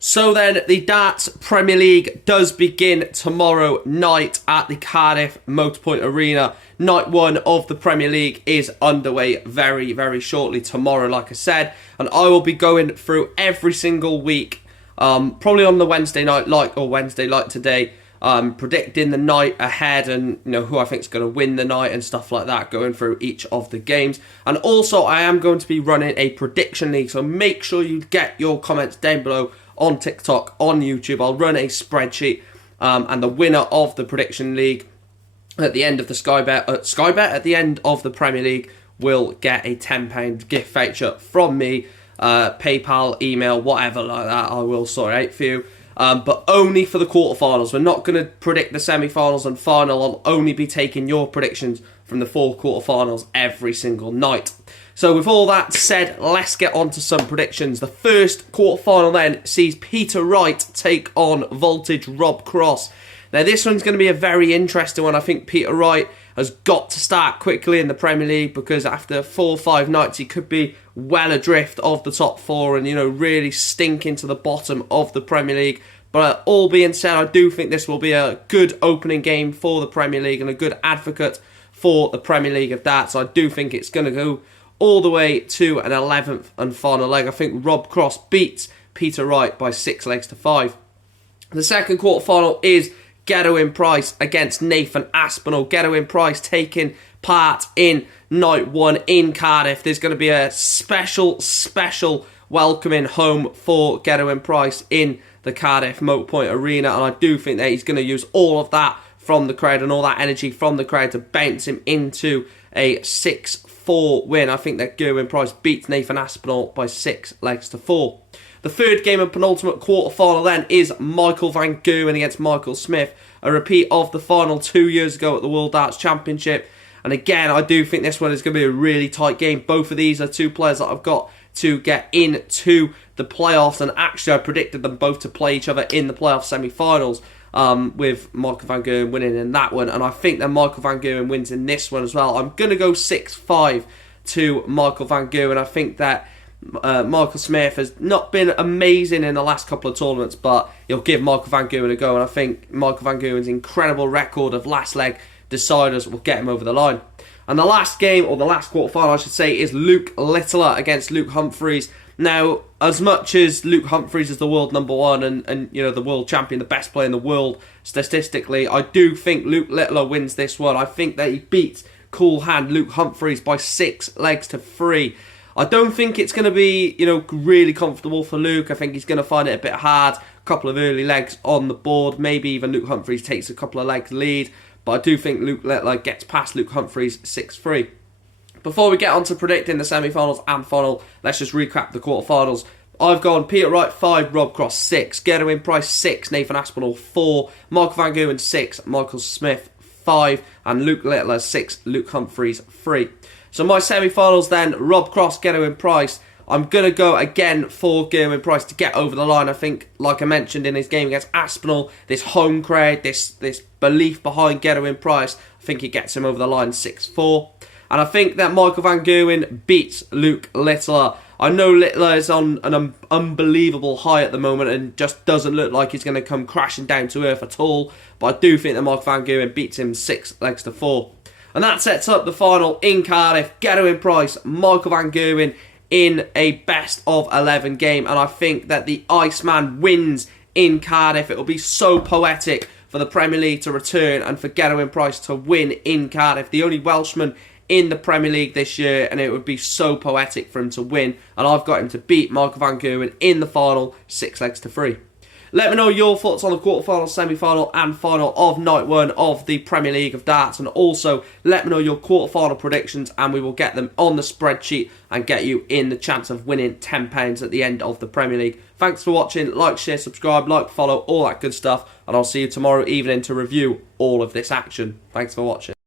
So then, the Darts Premier League does begin tomorrow night at the Cardiff Motorpoint Arena. Night one of the Premier League is underway very, very shortly tomorrow, like I said. And I will be going through every single week, probably on the Wednesday night like today, predicting the night ahead and who I think is going to win the night and stuff like that, going through each of the games. And also, I am going to be running a prediction league, so make sure you get your comments down below on TikTok, on YouTube. I'll run a spreadsheet, and the winner of the prediction league at the end of the Sky Bet at the end of the Premier League will get a £10 gift voucher from me. PayPal, email, whatever like that, I will sort it out for you. But only for the quarterfinals. We're not going to predict the semi-finals and final. I'll only be taking your predictions from the 4 quarterfinals every single night. So with all that said, let's get on to some predictions. The first quarterfinal then sees Peter Wright take on Voltage Rob Cross. Now this one's going to be a very interesting one. I think Peter Wright has got to start quickly in the Premier League, because after 4 or 5 nights he could be well adrift of the top 4 and really stink into the bottom of the Premier League. But all being said, I do think this will be a good opening game for the Premier League and a good advocate for the Premier League of Darts. I do think it's going to go all the way to an 11th and final leg. I think Rob Cross beats Peter Wright by 6 legs to 5. The second quarterfinal is Gedwin Price against Nathan Aspinall. Gedwin Price taking part in night 1 in Cardiff. There's going to be a special welcoming home for Gedwin Price in the Cardiff Motorpoint Arena, and I do think that he's going to use all of that from the crowd and all that energy from the crowd to bounce him into a 6-4 win. I think that Gedwin Price beats Nathan Aspinall by 6 legs to 4. The third game and penultimate quarterfinal then is Michael Van Gerwen against Michael Smith, a repeat of the final 2 years ago at the World Darts Championship. And again, I do think this one is going to be a really tight game. Both of these are 2 players that I've got to get into the playoffs, and actually I predicted them both to play each other in the playoff semi-finals, with Michael Van Gerwen winning in that one, and I think that Michael Van Gerwen wins in this one as well. I'm going to go 6-5 to Michael Van Gerwen. I think that Michael Smith has not been amazing in the last couple of tournaments, but he'll give Michael Van Gerwen a go, and I think Michael Van Gerwen's incredible record of last leg deciders will get him over the line. And the last game, or the last quarterfinal I should say, is Luke Littler against Luke Humphries. Now, as much as Luke Humphries is the world number 1 and the world champion, the best player in the world statistically, I do think Luke Littler wins this one. I think that he beats cool hand Luke Humphries by 6 legs to 3. I don't think it's going to be, really comfortable for Luke. I think he's going to find it a bit hard. A couple of early legs on the board. Maybe even Luke Humphries takes a couple of legs lead. But I do think Luke Littler gets past Luke Humphries 6-3. Before we get on to predicting the semi-finals and final, let's just recap the quarterfinals. I've gone Peter Wright 5, Rob Cross 6, Gedwin Price 6, Nathan Aspinall 4, Michael Van Gerwen 6, Michael Smith 5, and Luke Littler 6, Luke Humphries 3. So my semi-finals then, Rob Cross, Gedwin Price. I'm going to go again for Gedwin Price to get over the line. I think, like I mentioned in his game against Aspinall, this home crowd, this belief behind Gedwin Price, I think it gets him over the line 6-4. And I think that Michael Van Gerwen beats Luke Littler. I know Littler is on an unbelievable high at the moment and just doesn't look like he's going to come crashing down to earth at all. But I do think that Michael Van Gerwen beats him 6 legs to 4. And that sets up the final in Cardiff. Gedwin Price, Michael Van Gerwen in a best of 11 game. And I think that the Iceman wins in Cardiff. It will be so poetic for the Premier League to return and for Gedwin Price to win in Cardiff. The only Welshman in the Premier League this year, and it would be so poetic for him to win. And I've got him to beat Michael Van Gerwen in the final 6 legs to 3. Let me know your thoughts on the quarterfinal, semi-final and final of night 1 of the Premier League of Darts, and also let me know your quarterfinal predictions and we will get them on the spreadsheet and get you in the chance of winning £10 at the end of the Premier League. Thanks for watching. Like, share, subscribe, follow, all that good stuff, and I'll see you tomorrow evening to review all of this action. Thanks for watching.